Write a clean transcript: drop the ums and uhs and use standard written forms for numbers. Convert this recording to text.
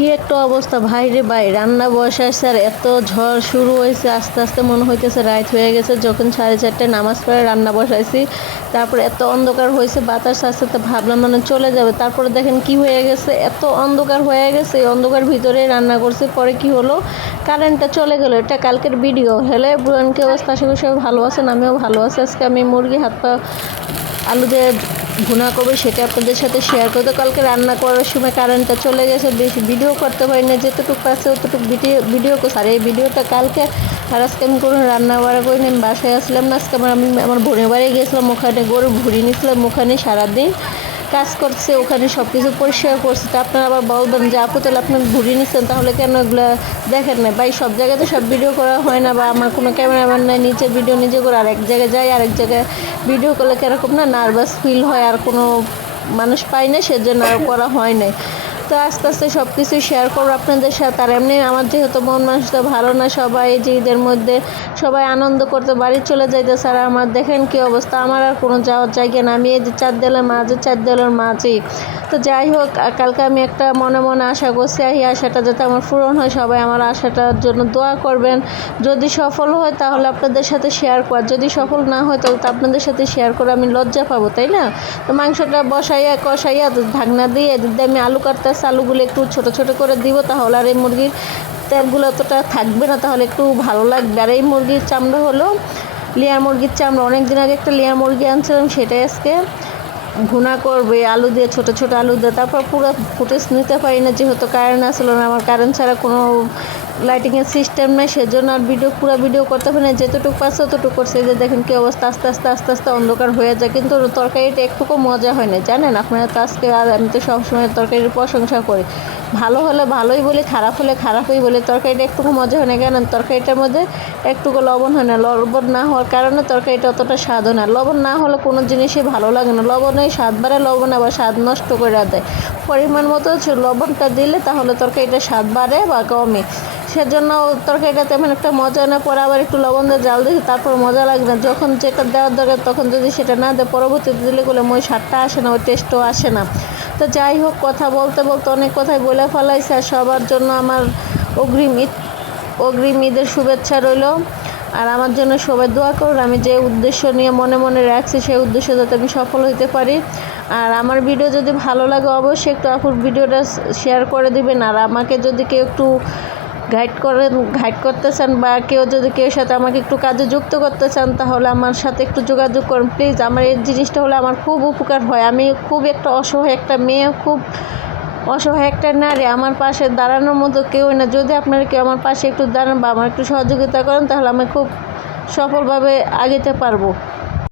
কি একটা অবস্থা ভাই রে ভাই, রান্না বসাইছে আর এত ঝড় শুরু হয়েছে, আস্তে আস্তে মনে হইতেছে রাত হয়ে গেছে। যখন 4:30টায় নামাজ পড়ে রান্না বসাইছি, তারপরে এত অন্ধকার হয়েছে, বাতাস আসতে আসতে ভাবলাম মানে চলে যাবে। তারপরে দেখেন কি হয়ে গেছে, এত অন্ধকার হয়ে গেছে, এই অন্ধকার ভিতরে রান্না করছি। পরে কি হলো, কারেন্টটা চলে গেলো। এটা কালকের ভিডিও। হ্যালো এভরিওয়ান, কি অবস্থা? আশা করি সবাই ভালো আছেন, আমিও ভালো আছি। আজকে আমি মুরগি হাত পা আলু দিয়ে ভুনা করবো, সেটা আপনাদের সাথে শেয়ার করতে। কালকে রান্না করার সময় কারেন্টটা চলে গেছে, বেশি ভিডিও করতে পারি না, যেতটুকু পাচ্ছে অতটুকু ভিডিও করছি। আর এই ভিডিওটা কালকে, আর আজকে আমি কোনো রান্না বাড়া করিনি, আমি বাসায় আসলাম না। আজকে আমি আমার বোনের বাড়ি গিয়েছিলাম, ওখানে গরু ভুড়ি নিয়েছিলাম, ওখানে সারাদিন কাজ করছে, ওখানে সব কিছু পরিষ্কার করছে। তো আপনারা আবার বলবেন যে আপু তাহলে আপনি ঘুরিয়ে নিচ্ছেন, তাহলে কেন এগুলো দেখেন না? ভাই সব জায়গাতে সব ভিডিও করা হয় না, বা আমার কোনো ক্যামেরাম্যান নাই, নিচের ভিডিও নিজে করে আরেক জায়গায় যাই, আরেক জায়গায় ভিডিও করলে কীরকম না নার্ভাস ফিল হয়, আর কোনো মানুষ পাই না, সেজন্য আর করা হয় না। তো আস্তে আস্তে সব কিছু শেয়ার করবো আপনাদের সাথে। আর এমনি আমার যেহেতু মন মানুষটা ভালো না, সবাই যে ঈদের মধ্যে সবাই আনন্দ করতে বাড়ি চলে যাইতেছে, আর আমার দেখেন কি অবস্থা, আমার আর কোনো যাওয়ার জায়গা না। আমি এই যে 4 দেওয়ালের মাঝে, 4 দেওয়ালের মাঝেই। তো যাই হোক, কালকে আমি একটা মনে মনে আশা করছি, এই আশাটা যাতে আমার পূরণ হয়। সবাই আমার আশাটার জন্য দোয়া করবেন। যদি সফল হয় তাহলে আপনাদের সাথে শেয়ার কর, যদি সফল না হয় তাহলে তো আপনাদের সাথে শেয়ার করে আমি লজ্জা পাবো, তাই না? তো মাংসটা বসাইয়া কষাইয়া ঢাকনা দিয়ে এদিক দিয়ে আমি আলু কাটতেছি, আলুগুলো একটু ছোট ছোট করে দিব, তাহলে আর এই মুরগির তেলগুলো অতটা থাকবে না, তাহলে একটু ভালো লাগবে। আর এই মুরগির চামড়া হলো লেয়ার মুরগির চামড়া। অনেক দিন আগে একটা লেয়ার মুরগি আনছিলাম, সেটাই আজকে ভুনা করবে আলু দিয়ে, ছোট ছোট আলু দিয়ে। তারপর পুরো ফুটেজ নিতে পারি না, যেহেতু কারেন্ট আসলো না, আমার কারেন্ট ছাড়া কোনো লাইটিংয়ের সিস্টেম নেই, সেজন্য আর পুরো ভিডিও করতে পারি না। যেতটুকু পাচ্ছে অতটুকু করছে। এই যে দেখেন কি অবস্থা, আস্তে আস্তে আস্তে আস্তে অন্ধকার হয়ে যায়, কিন্তু তরকারিটা একটুকু মজা হয় না, জানেন আপনারা তো। আজকে আর আমি তো সবসময় তরকারির প্রশংসা করি, ভালো হলে ভালোই বলি, খারাপ হলে খারাপই বলি। তরকারিটা একটুকু মজা হয় না কেন, তরকারিটার মধ্যে একটুকু লবণ হয় না। লবণ না হওয়ার কারণে তরকারিটা অতটা স্বাদ হয় না। লবণ না হলে কোনো জিনিসই ভালো লাগে না। লবণে স্বাদ বাড়ে, লবণ আবার স্বাদ নষ্ট করে দেয়। পরিমাণ মতো লবণটা দিলে তাহলে তরকারিটা স্বাদ বাড়ে বা কমে, সেজন্য তরকারিটা তেমন একটা মজা না। পরে আবার একটু লবণ দিয়ে জাল দিই, তারপর মজা লাগে না। যখন যেটা দেওয়ার দরকার তখন যদি সেটা না দেয়, পরবর্তীতে দিলে গুলো ওই স্বাদটা আসে না, ওই টেস্টও আসে না। তো যাই হোক, কথা বলতে বলতে অনেক কথাই বলে ফেলাইছে। আর সবার জন্য আমার অগ্রিম ঈদের শুভেচ্ছা রইল। আর আমার জন্য সবাই দোয়া করুন, আমি যে উদ্দেশ্য নিয়ে মনে মনে রাখছি সেই উদ্দেশ্য যাতে আমি সফল হতে পারি। আর আমার ভিডিও যদি ভালো লাগে অবশ্যই একটু আপুর ভিডিওটা শেয়ার করে দিবেন। আর আমাকে যদি কেউ একটু গাইড করতে চান, বা কেউ সাথে আমাকে একটু কাজে যুক্ত করতে চান, তাহলে আমার সাথে একটু যোগাযোগ করুন প্লিজ। আমার এই জিনিসটা হলে আমার খুব উপকার হয়। আমি খুব একটা অসহায় একটা মেয়ে, খুব অসহায় একটা নারী, আমার পাশে দাঁড়ানোর মতো কেউ না। যদি আপনারা কেউ আমার পাশে একটু দাঁড়ান বা আমার একটু সহযোগিতা করেন, তাহলে আমি খুব সফলভাবে আগাতে পারবো।